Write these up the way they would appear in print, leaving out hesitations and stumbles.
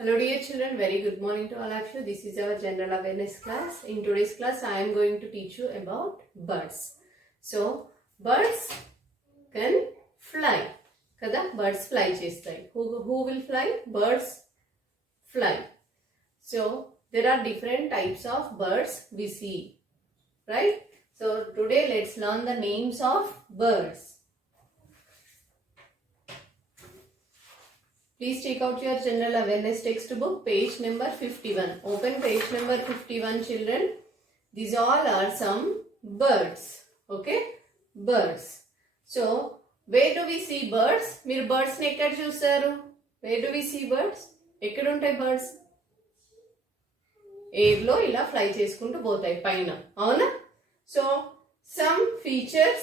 Hello dear children, very good morning to all of you. This is our general awareness class. In today's class, I am going to teach you about birds. So, birds can fly. Kada? Birds fly chestai. Who will fly? Birds fly. So, there are different types of birds we see. Right? So, today let's learn the names of birds. Please take out your general awareness textbook, page number 51. Open page number 51, children. These all are some birds. Okay? Birds. So, where do we see birds? మీరు birds ని ఎక్కడ చూస్తారు? Where do we see birds? ఎక్కడ ఉంటాయి birds? Air లో ఇలా ఫ్లై చేసుకుంటూ పోతాయి పైన. అవునా? So, some features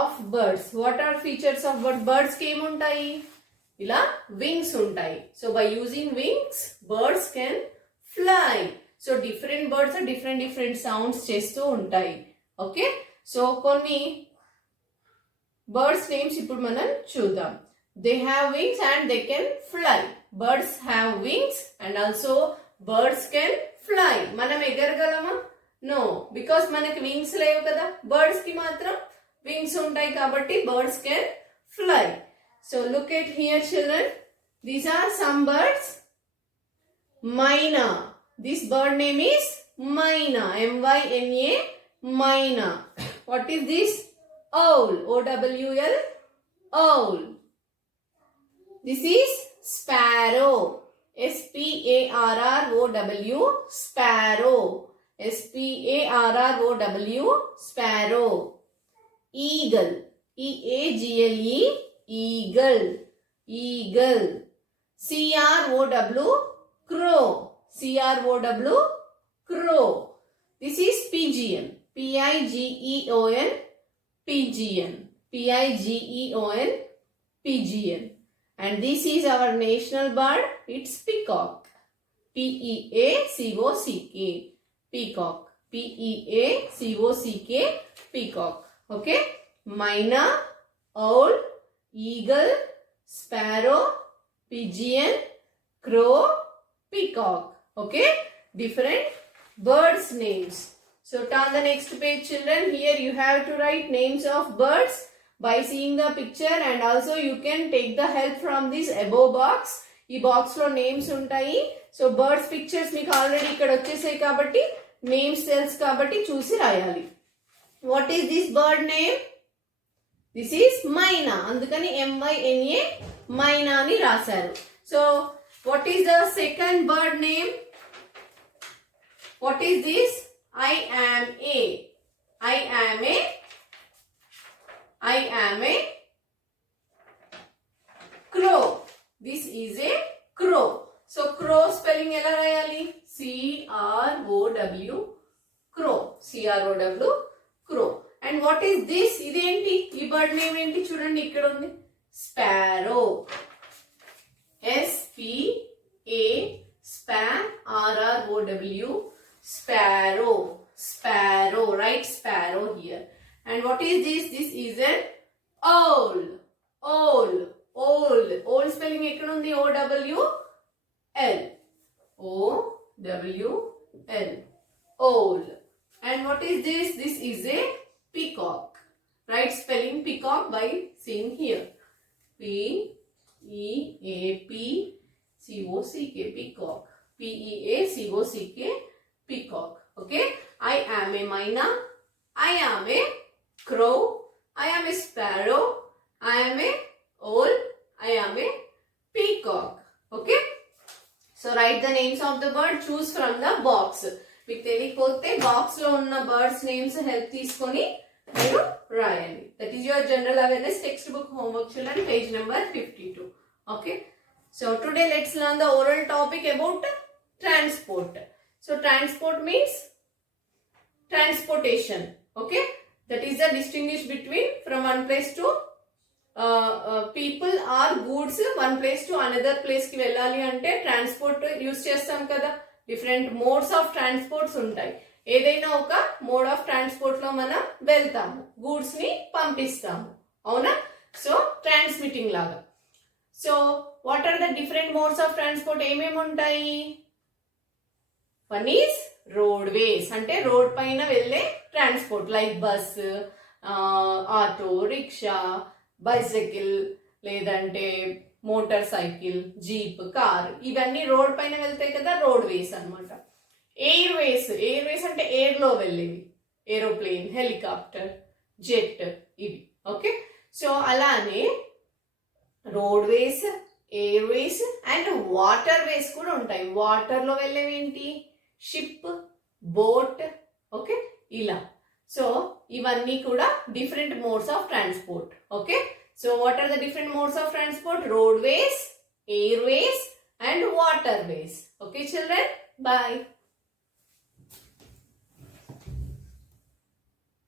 of birds. What are features of birds? Birds కి ఏముంటాయి? ఇలా wings ఉంటాయి. So by using wings, birds can fly. So different birds are different sounds చేస్తూ ఉంటాయి. Okay? So కొన్ని birds names ఇప్పుడు మనం చూద్దాం. They have wings and they can fly. Birds have wings and also birds can fly. మనం ఎగరగలమా? No. Because మనకి wings లేవు కదా. Birds కి మాత్రం wings ఉంటాయి కాబట్టి birds can fly. So look at here, children. These are some birds. Myna. This bird name is Myna. M-Y-N-A. Myna. What is this? Owl. O-W-L. Owl. This is sparrow. S-P-A-R-R-O-W. Sparrow. S-P-A-R-R-O-W. Sparrow. Eagle. E-A-G-L-E. Eagle. Eagle. C-R-O-W. Crow. C-R-O-W. Crow. This is pigeon. P-I-G-E-O-N. Pigeon. P-I-G-E-O-N. Pigeon. And this is our national bird. It's peacock. P-E-A-C-O-C-K. Peacock. P-E-A-C-O-C-K. Peacock. Okay? Myna, owl, eagle, sparrow, pigeon, crow, peacock. Okay? Different birds names. So turn the next page, children. Here you have to write names of birds by seeing the picture, and also you can take the help from this above box. ఈ బాక్స్ లో నేమ్స్ ఉంటాయి. So birds pictures మీకు ఆల్రెడీ ఇక్కడ వచ్చేసాయి కాబట్టి నేమ్స్ తెలుసు కాబట్టి చూసి రాయాలి. What is this bird name? This is Myna. అందుకని M-Y-N-A Myna అని రాశారు. So, what is the second bird name? What is this? I am a crow. This is a crow. So, crow spelling ఎలా రాయాలి? C-R-O-W crow. C-R-O-W crow. And what is this? ఇదేంటి? ఈ bird name ఏంటి? చూడండి ఇక్కడ ఉంది. Sparrow. S-P-A R-R-O-W. Sparrow. Sparrow. Right? Sparrow here. And what is this? This is an owl. Owl. Owl. Owl spelling ఎక్కడ ఉంది? O-W-L. O-W-L. Owl. And what is this? This is a peacock. Right spelling peacock by seeing here. P-E-A-P-C-O-C-K. Peacock. P-E-A-C-O-C-K. Peacock. Okay. I am a myna. I am a crow. I am a sparrow. I am a owl. I am a peacock. Okay. So write the names of the bird. Choose from the box. మీకు తెలియకపోతే బాక్స్ లో ఉన్న birds names help తీసుకొని మీరు రాయండి. That is your general awareness text book homework children, page number 52. Okay. So today let's learn the oral topic about transport. So transport means transportation. Okay. That is the distinguish between from one place to people or goods one place to another place కి వెళ్ళాలి అంటే transport use చేస్తాం కదా. Different modes of transports ఉంటాయి. ఏదైనా ఒక mode of transport లో మనం వెళ్తాము, గూడ్స్ ని పంపిస్తాము. అవునా? సో ట్రాన్స్మిటింగ్ లాగా. So what are the different modes of transport ఏమేమి ఉంటాయి? వన్ ఈజ్ రోడ్ వేస్, అంటే రోడ్ పైన వెళ్ళే transport like bus, auto, rickshaw, bicycle, లేదంటే మోటార్ సైకిల్, జీప్, కార్, ఇవన్నీ రోడ్ పైన వెళ్తాయి కదా, రోడ్ వేస్ అనమాట. ఎయిర్ వేస్, ఎయిర్ వేస్ అంటే ఎయిర్ లో వెళ్ళేవి, ఏరోప్లేన్, హెలికాప్టర్, జెట్, ఇవి. ఓకే, సో అలానే roadways, airways and waterways కూడా ఉంటాయి. వాటర్ లో వెళ్ళేవి ఏంటి? Ship, boat. ఓకే, ఇలా. సో ఇవన్నీ కూడా different modes of transport. Okay, so what are the different modes of transport? Roadways, airways and waterways. Okay children, bye.